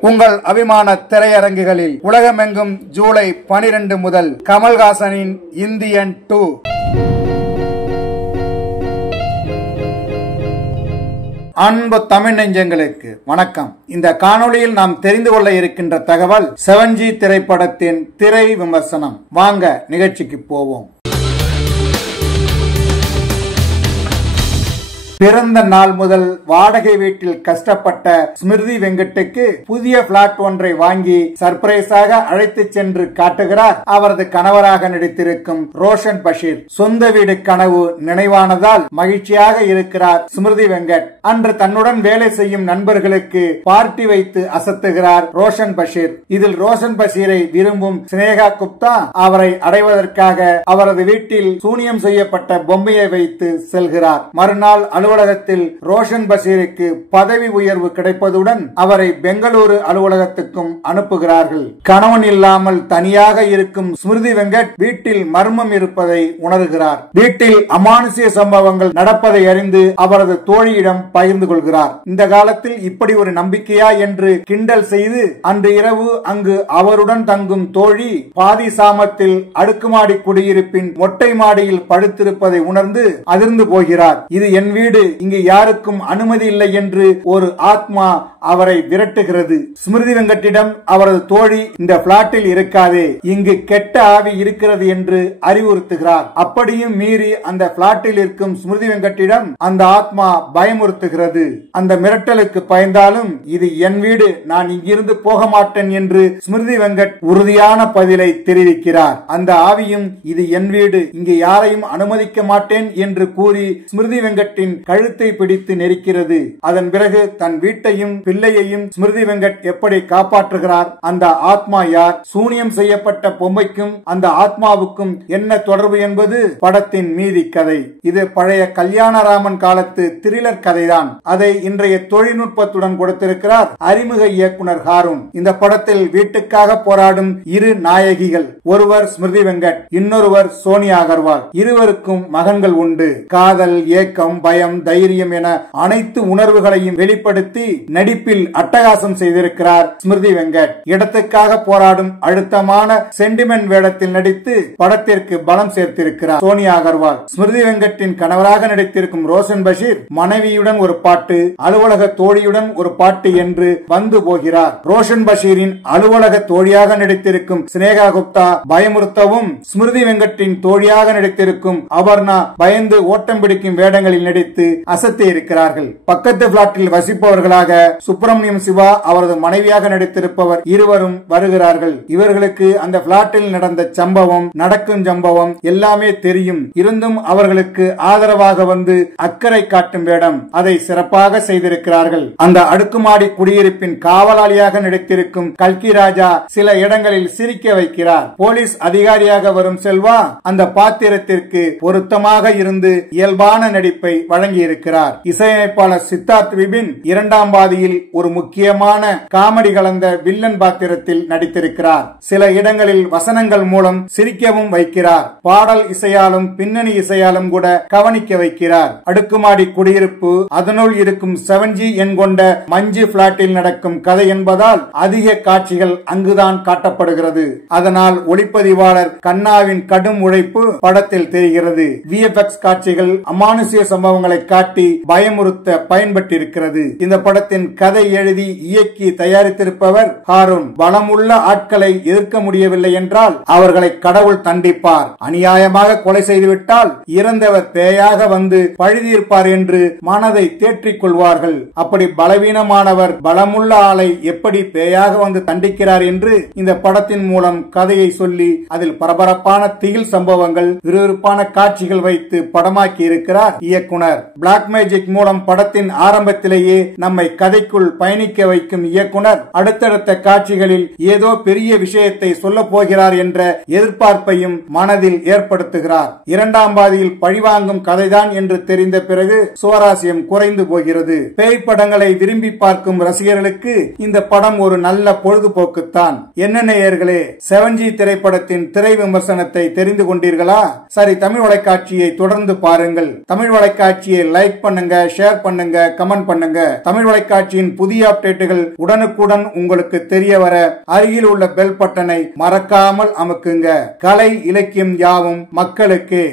உங்கள் அபிமான திரையரங்குகளில் உலகமெங்கும் ஜூலை 12 முதல் கமல்ஹாசனின் இந்தியன் 2. அன்பு தமிழ் நெஞ்சங்களுக்கு வணக்கம். இந்த காணொளியில் நாம் தெரிந்து கொள்ள இருக்கின்ற தகவல் 7G திரைப்படத்தின் திரை விமர்சனம். வாங்க நிகழ்ச்சிக்கு போவோம். பிறந்த நாள் முதல் வாடகை வீட்டில் கஷ்டப்பட்ட ஸ்மிருதி வெங்கட்டுக்கு புதிய பிளாட் ஒன்றை வாங்கி சர்ப்ரைஸாக அழைத்து சென்று காட்டுகிறார் அவரது கணவராக நடித்திருக்கும் ரோஷன் பஷீர். சொந்த வீடு கனவு நினைவானதால் மகிழ்ச்சியாக இருக்கிறார் ஸ்மிருதி வெங்கட். அன்று தன்னுடன் வேலை செய்யும் நண்பர்களுக்கு பார்ட்டி வைத்து அசத்துகிறார் ரோஷன் பஷீர். இதில் ரோஷன் பஷீரை விரும்பும் சினேகா குப்தா அவரை அடைவதற்காக அவரது வீட்டில் சூனியம் செய்யப்பட்ட பொம்மையை வைத்து செல்கிறார். மறுநாள் அலுவலகத்தில் ரோஷன் பஷீருக்கு பதவி உயர்வு கிடைப்பதுடன் அவரை பெங்களூரு அலுவலகத்துக்கும் அனுப்புகிறார்கள். கணவன் இல்லாமல் தனியாக இருக்கும் ஸ்மிருதி வெங்கட் வீட்டில் மர்மம் இருப்பதை உணர்கிறார். வீட்டில் அமானுஷ்ய சம்பவங்கள் நடப்பதை அறிந்து அவரது தோழியிடம் பகிர்ந்து கொள்கிறார். இந்த காலத்தில் இப்படி ஒரு நம்பிக்கையா என்று கிண்டல் செய்து அன்று இரவு அங்கு அவருடன் தங்கும் தோழி பாதி சாமத்தில் அடுக்குமாடி குடியிருப்பின் மொட்டை மாடியில் படுத்திருப்பதை உணர்ந்து அதிர்ந்து போகிறார். இது என் வீடு, இங்கு யாருக்கும் அனுமதி இல்லை என்று ஒரு ஆத்மா அவரை விரட்டுகிறது. ஸ்மிருதி வெங்கட்டிடம் அவரது தோழி இந்த பிளாட்டில் இருக்காதே, இங்கு கெட்ட ஆவி இருக்கிறது என்று அறிவுறுத்துகிறார். அப்படியும் மீறி அந்த பிளாட்டில் இருக்கும் ஸ்மிருதி வெங்கட்டிடம் அந்த ஆத்மா பயமுறுத்துகிறது. அந்த மிரட்டலுக்கு பயந்தாலும் இது என் வீடு, நான் இங்கிருந்து போக மாட்டேன் என்று ஸ்மிருதி வெங்கட் உறுதியான பதிலை தெரிவிக்கிறார். அந்த ஆவியும் இது என் வீடு, இங்கு யாரையும் அனுமதிக்க மாட்டேன் என்று கூறி ஸ்மிருதி வெங்கட்டின் கழுத்தை பிடித்து நெரிக்கிறது. அதன் பிறகு தன் வீட்டையும் பிள்ளையையும் ஸ்மிருதி வெங்கட் எப்படி காப்பாற்றுகிறார்? அந்த ஆத்மா யார்? சூனியம் செய்யப்பட்ட பொம்மைக்கும் அந்த ஆத்மாவுக்கும் என்ன தொடர்பு என்பது படத்தின் மீதி கதை. இது பழைய கல்யாணராமன் காலத்து த்ரில்லர் கதைதான். அதை இன்றைய தொழில்நுட்பத்துடன் கொடுத்திருக்கிறார் அறிமுக இயக்குனர் ஹாரூன். இந்த படத்தில் வீட்டுக்காக போராடும் இரு நாயகிகள், ஒருவர் ஸ்மிருதி வெங்கட், இன்னொருவர் சோனியா அகர்வால். இருவருக்கும் மகன்கள் உண்டு. காதல், ஏக்கம், பயம், தைரியம் என அனைத்து உணர்வுகளையும் வெளிப்படுத்தி நடிப்பில் அட்டகாசம் செய்திருக்கிறார் ஸ்மிருதி வெங்கட். இடத்துக்காக போராடும் அழுத்தமான சென்டிமெண்ட் வேடத்தில் நடித்து படத்திற்கு பலம் சேர்த்திருக்கிறார் சோனியா அகர்வால். ஸ்மிருதி வெங்கட்டின் கணவராக நடித்திருக்கும் ரோஷன் பஷீர் மனைவியுடன் ஒரு பாட்டு, அலுவலக தோழியுடன் ஒரு பாட்டு என்று வந்து போகிறார். ரோஷன் பஷீரின் அலுவலக தோழியாக நடித்திருக்கும் சினேகா குப்தா பயமுறுத்தவும், ஸ்மிருதி வெங்கட்டின் தோழியாக நடித்திருக்கும் அபர்ணா பயந்து ஓட்டம் பிடிக்கும் வேடங்களில் நடித்து அசத்தி இருக்கிறார்கள். பக்கத்து பிளாட்டில் வசிப்பவர்களாக சுப்பிரமணியம் சிவா அவரது மனைவியாக நடித்திருப்பவர் இருவரும் வருகிறார்கள். இவர்களுக்கு அந்த பிளாட்டில் நடந்த சம்பவம், நடக்கும் சம்பவம் எல்லாமே தெரியும். இருந்தும் அவர்களுக்கு ஆதரவாக வந்து அக்கறை காட்டும் வேடம், அதை சிறப்பாக செய்திருக்கிறார்கள். அந்த அடுக்குமாடி குடியிருப்பின் காவலாளியாக நடித்திருக்கும் கல்கி ராஜா சில இடங்களில் சிரிக்க வைக்கிறார். போலீஸ் அதிகாரியாக வரும் செல்வா அந்த பாத்திரத்திற்கு பொருத்தமாக இருந்து இயல்பான நடிப்பை வழங்கியிருக்கிறார். இசையமைப்பாளர் சித்தார்த் விபின் இரண்டாம் பாதியில் ஒரு முக்கியமான காமெடி கலந்த வில்லன் பாத்திரத்தில் நடித்திருக்கிறார். சில இடங்களில் வசனங்கள் மூலம் சிரிக்கவும் வைக்கிறார். பாடல் இசையாலும் பின்னணி இசையாலும் கூட கவனிக்க வைக்கிறார். அடுக்குமாடி குடியிருப்பு, அதனுள் இருக்கும் 7G எண் கொண்ட மஞ்சு பிளாட்டில் நடக்கும் கதை என்பதால் அதிக காட்சிகள் அங்குதான் காட்டப்படுகிறது. அதனால் ஒளிப்பதிவாளர் கண்ணாவின் கடும் உழைப்பு படத்தில் தெரிகிறது. VFX காட்சிகள் அமானுஷ்ய சம்பவங்களை காட்டி பயமுறுத்த பயன்பட்டிருக்கிறது. இந்த படத்தின் கதை எழுதி இயக்கி தயாரித்திருப்பவர் ஹாரூன். பலமுள்ள ஆட்களை எதிர்க்க முடியவில்லை என்றால் அவர்களை கடவுள் தண்டிப்பார். அநியாயமாக கொலை செய்துவிட்டால் இறந்தவர் பேயாக வந்து பழிதீர்ப்பார் என்று மனதை தேற்றிக் கொள்வார்கள். அப்படி பலவீனமானவர் பலமுள்ள ஆளை எப்படி பேயாக வந்து தண்டிக்கிறார் என்று இந்த படத்தின் மூலம் கதையை சொல்லி அதில் பரபரப்பான திகில் சம்பவங்கள், விறுவிறுப்பான காட்சிகள் வைத்து படமாக்கி இருக்கிறார் இயக்குனர். பிளாக் மேஜிக் மூலம் படத்தின் ஆரம்பத்திலேயே நம்மை கதைக்குள் பயணிக்க வைக்கும் இயக்குனர் அடுத்தடுத்த காட்சிகளில் ஏதோ பெரிய விஷயத்தை சொல்ல போகிறார் என்ற எதிர்பார்ப்பையும் மனதில் ஏற்படுத்துகிறார். இரண்டாம் பாதியில் பழிவாங்கும் கதைதான் என்று தெரிந்த பிறகு சுவாரஸ்யம் குறைந்து போகிறது. பேய் படங்களை விரும்பி பார்க்கும் ரசிகர்களுக்கு இந்த படம் ஒரு நல்ல பொழுதுபோக்குத்தான். என்ன நேயர்களே, 7G திரைப்படத்தின் திரை விமர்சனத்தை தெரிந்து கொண்டீர்களா? சரி, தமிழ் தொலைக்காட்சியை தொடர்ந்து பாருங்கள். தமிழ் தொலைக்காட்சியை லைக் பண்ணுங்க, ஷேர் பண்ணுங்க, கமெண்ட் பண்ணுங்க. தமிழ் வலைக்காட்சியின் புதிய அப்டேட்டுகள் உடனுக்குடன் உங்களுக்கு தெரிய வர அருகில் உள்ள பெல் பட்டனை மறக்காமல் அமுக்குங்க. கலை இலக்கியம் யாவும் மக்களுக்கு.